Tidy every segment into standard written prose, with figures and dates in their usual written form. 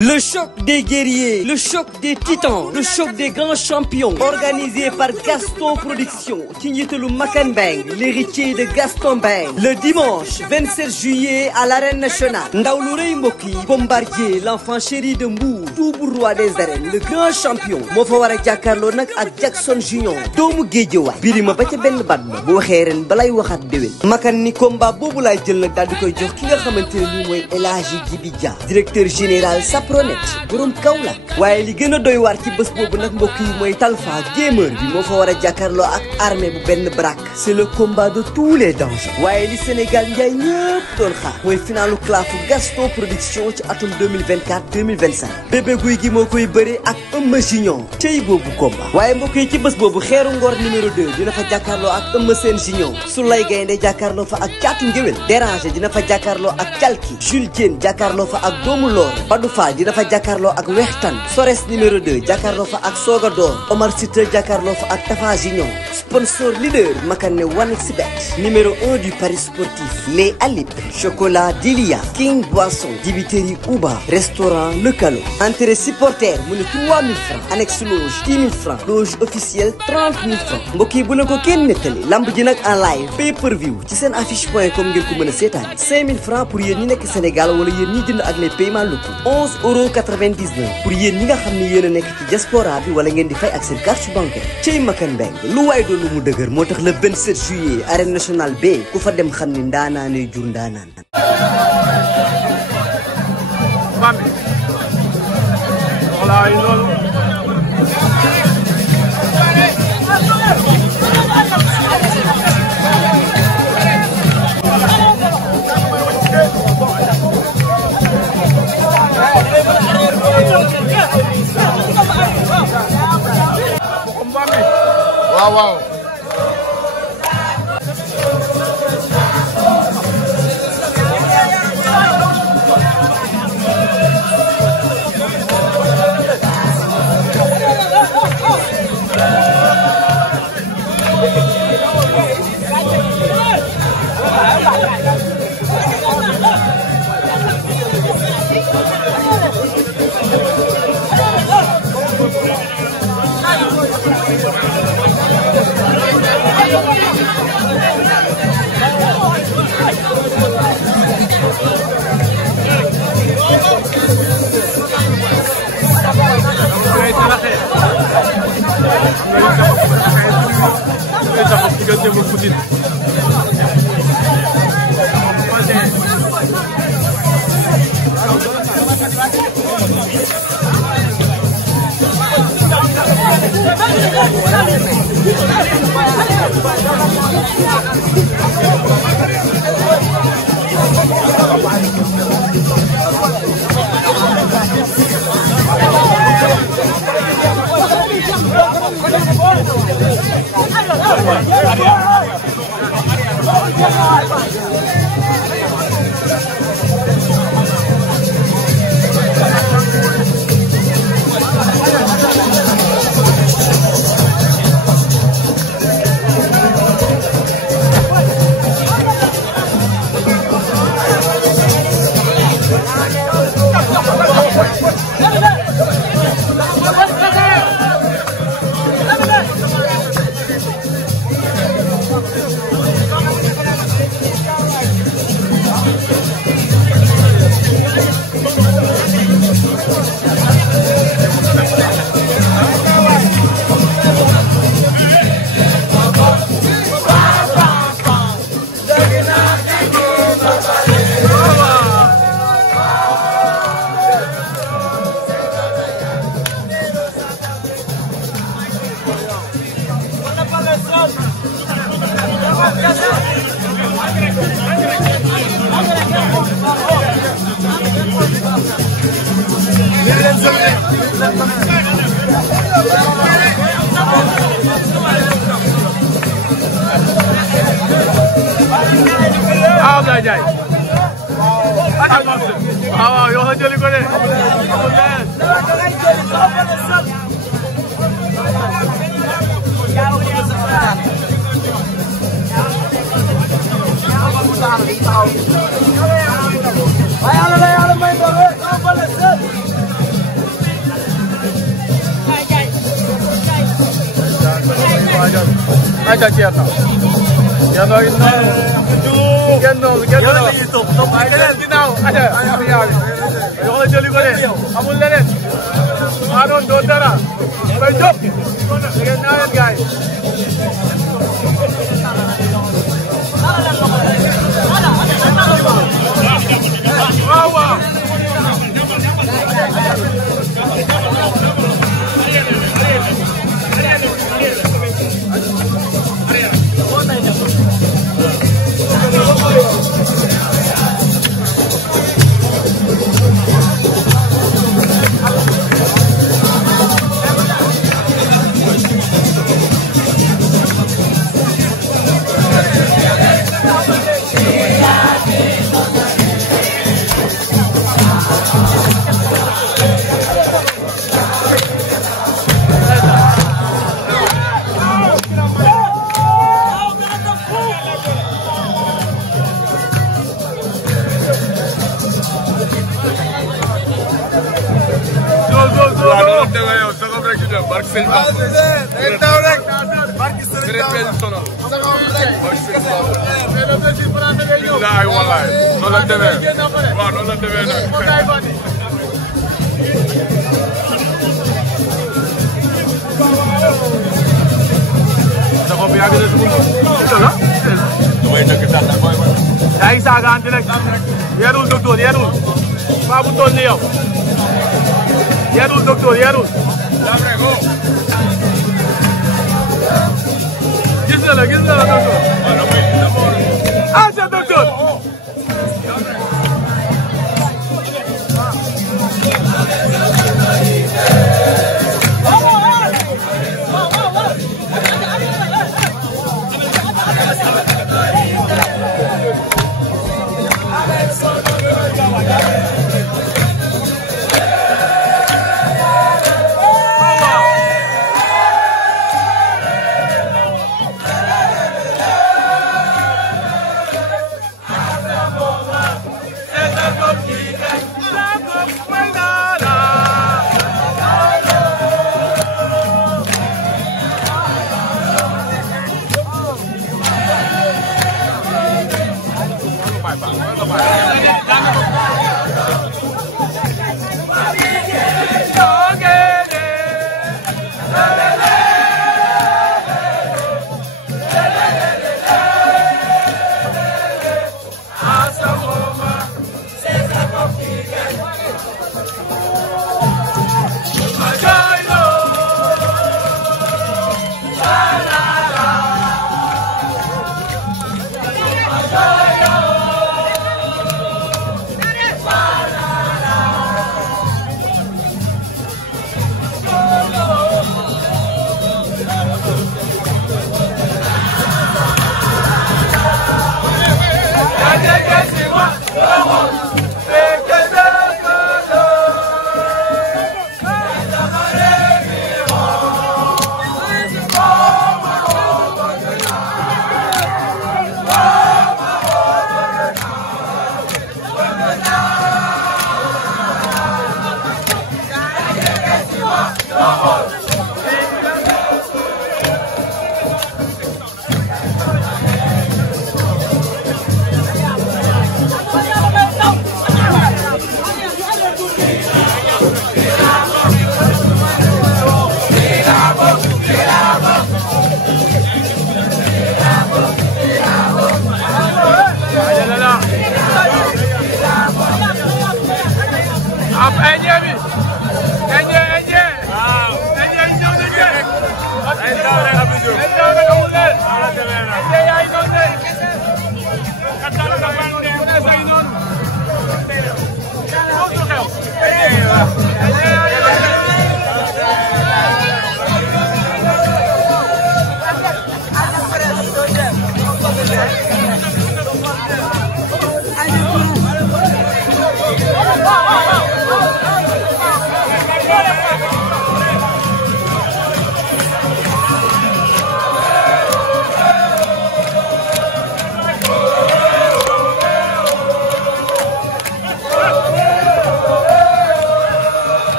Le choc des guerriers, le choc des titans, le choc des grands champions, organisé par Gaston Production, ci njiitalu Makan Bang, l'héritier de Gaston Bang. Le dimanche 27 juillet à l'arène nationale. Ndaw lu rëy mbokk yi, Bombardier, l'enfant chéri de Mbour, double roi des arènes, le grand champion. moo fa war a jàkkaarloo nag ak Jackson Junior, doomu Géejawaay. Birima ba ca benn baat ba bu waxee ren balay waxaat déwén. Makan ni combat boobu laay jël nag daal di koy jox ki nga xamante ne nii mooy El Hadji Djibi Dia, directeur général Pronet borom Kaolack. waaye li gën a doy waar ci bés boobu nag mbokk yi mooy Talfa gamer bi moo fa war a jàkkaarloo ak armée bu benn brak. c'est le combat de tous les dangers. waaye li Sénégal njaay ñëpp doon xaar mooy finalu clafu Gaston Production ci atum 2024-2025. bébé guy gi moo koy bëre ak Eumeu Junior cey boobu combat. waaye mbokk yi ci bés boobu xeeru ngor numéro 2 dina fa jàkkaarloo ak Eumeu Sène Junior. Soulay Gaynde jàkkaarloo fa ak Caatu Ngéwél. Déranger dina fa jàkkaarloo ak Calki. Jules Diène jàkkaarloo fa ak Doomu Loor. Badou Fall dina fa jàkkaarloo ak Wextan. Sores numéro 2 jàkkaarloo fa ak Soga Door. Omar Sita jàkkaarloo fa ak Tafa Junior. Sponsor leader Makan 1xBet. numéro 1 du Paris sportif. Les Alip. Chocolat Delia. King Boisson. Dibiterie Ouba. Restaurant Le Calo. Entrée supporter mu ne 3000 francs. Annexe loge 10 000 francs. Loge officielle 30 000 francs. mbokk yi bu ne ko kenn nettali. lamb ji nag en live. pay per view ci seen affiche.com ngeen ko mën a seetaan. 5000 francs pour yéen ñi nekk Sénégal wala yéen ñi jënd ak les paiements locaux. 11,99 € pour yéen ñi nga xam ni yéen a nekk ci diaspora bi wala ngeen di fay ak seen carte bancaire. cey Makan Bang lu waay doon lu mu dëgër moo tax le 27 juillet arène nationale B ku fa dem xam ni ndaanaanee jur ndaanaan. waaw waaw waaw yoo xam jëli ko de amul aja Thierno Thierno ngi noonu kenn noonu waaye keneen ginnaaw aja yoo la jëli ko de amul leneen maa doon doo dara bay jóg ngeen naa leen gaay waaw waaw Ay saga ante nag yarul docteur yarul ba bu toll ni yow yarul docteur yarul gis na la docteur ah c'est docteur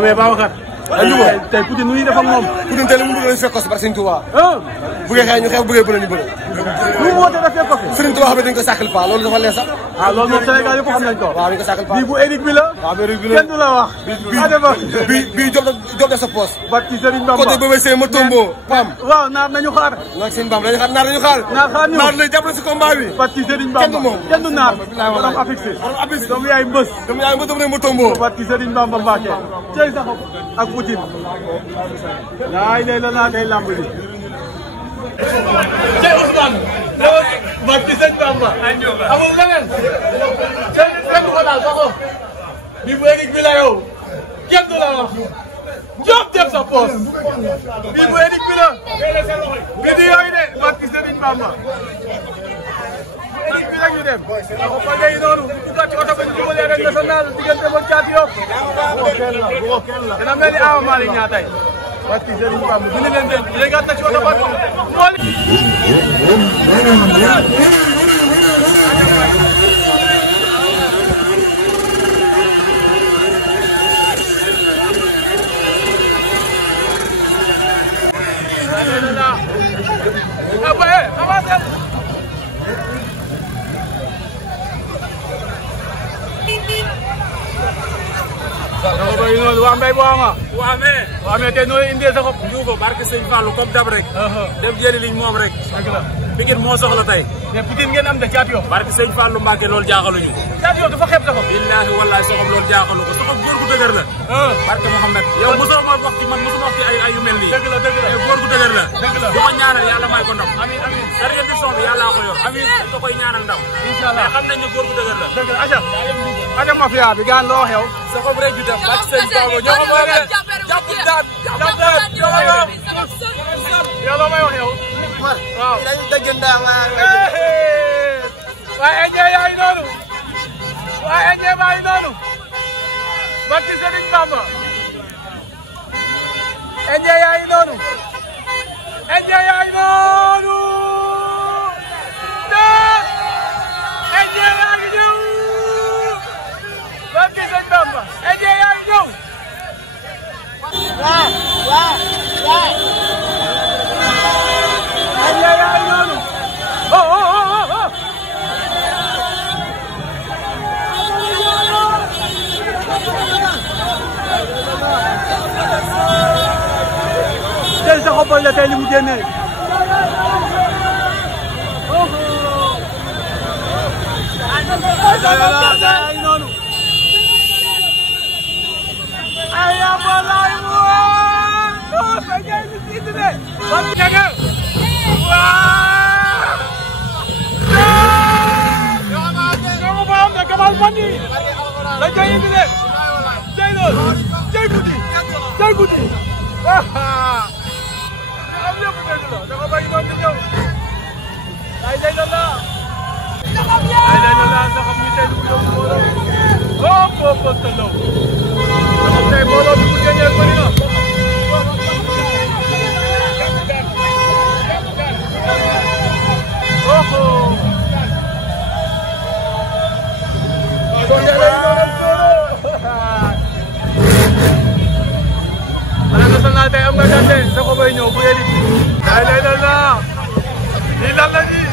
mais Babacar. tey Poutine nu ñuy def ak moom. Poutine tey li mu bëgg lañ fekk ko si barke Serigne Touba. bëggee xeex ñu xeex bëggee bële ñu bële. lu mu woote dafay fekk ko. Serigne Touba xam ne dañ ko sàkkal pa loolu dafa leer sax. ah loolu moom Sénégal yëpp xam nañ ko. waaw dañ ko sàkkal pa bii bu Eric bi la. waaw bu Eric bi la kenn du la wax. bii job def sa poos. barki Serigne Bamba côté bébé Seye ma tombo Pam. waaw naar nañu xaar. nag seen Bamba dañu xaar naar nañu xaar. naar lay jàppale si combat bi. barki Serigne Bamba kenn du naar. borom affixé. doomu yaay mbës. doomu yaay mbës doomu ma tombo. barki Serigne Bamba Mbacké. cey sax ak Poutine. laay lay la naa day lamb bi. cey Ousmane. barki Serigne Bamba. amul leneen. cey kenn du ko laal saxo. bi bu Eric bi la yow. kenn du la wax. Diop def sa poos. bii bu Eric bi la. bii di yooyu de barki Serigne Bamba. Eric bi la ñu dem. ako pa léegi noonu. bu gàtt oto ba ñu dugalee Arène Nationale diggante ba Caatu Yoff. dina mel ni Ama Malick ñaa tey. barki Serigne Bamba dina leen dem léegi at na ci oto ba waa mbay bu ama waamee tey nooy indee sa xob ñu ko barke Sëñ Fallou comme dab rek dem jëli liñ moom rek Pikine moo soxla tey mais Pikine ngeen am de Caatu Yoff barke Sëñ Fallou Mbacké loolu jaaxaluñu Caatu Yoff dafa xeeb sa xob billaahi wallaahi soxob loolu jaaxalu ko soxob góor gu dëgër la barke Mouhamed yow mosoo ma wax ci man mosuma wax ci ay yu mel nii dëgg la góor gu dëgër la di ko ñaanal yàlla may ko ndam amiin amiin sariya émission bi yàllaa ko yor amiin dañ ko koy ñaanal ndam inshallah mais xam nañ ne góor gu dëgër la dëgg la aja mafia bi gaan loo xew soxob rek ju def barke Sëñ Fallou ñoo ko yow la may wax yow. waaw dañu dëgg ndax waaye Ndiaye yaa ngi noonu. waaye Ndiaye maa ngi noonu. barke Serigne Bamba. Ndiaye yaa ngi noonu. Ndiaye yaa ngi noonu. Ndiaye yaa ngi ñëw. barke Serigne Bamba. Ndiaye yaa ngi ñëw. waaw. Ndiaye yaa ngi noonu. tey sa xobal la tey li mu génnee. ay noonu. ay abalaay waa. sa jaay mi siit de. ban jaga. waa. ñoo borom de Kamal Fandi. la jaay indi de. jay lool. jay guddi. jay guddi. am lépp dëgg la dafa bëgg noonu di ñëw. ay day la la. ay day la la sax am ñu tey lu mu yóbbu mbooloo. oh oh tëllaw. dafa tey mbooloo bi mu génnee bëri na. oh oh. donc yàlla yi doon national tey am nga gàncax gi dafa bay ñëw bu yéen it. ay day la la. lii lan la nii.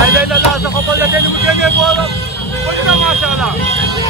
ay day la la sa xobal la tey ni mu génnee boolam. bëri na macha allah.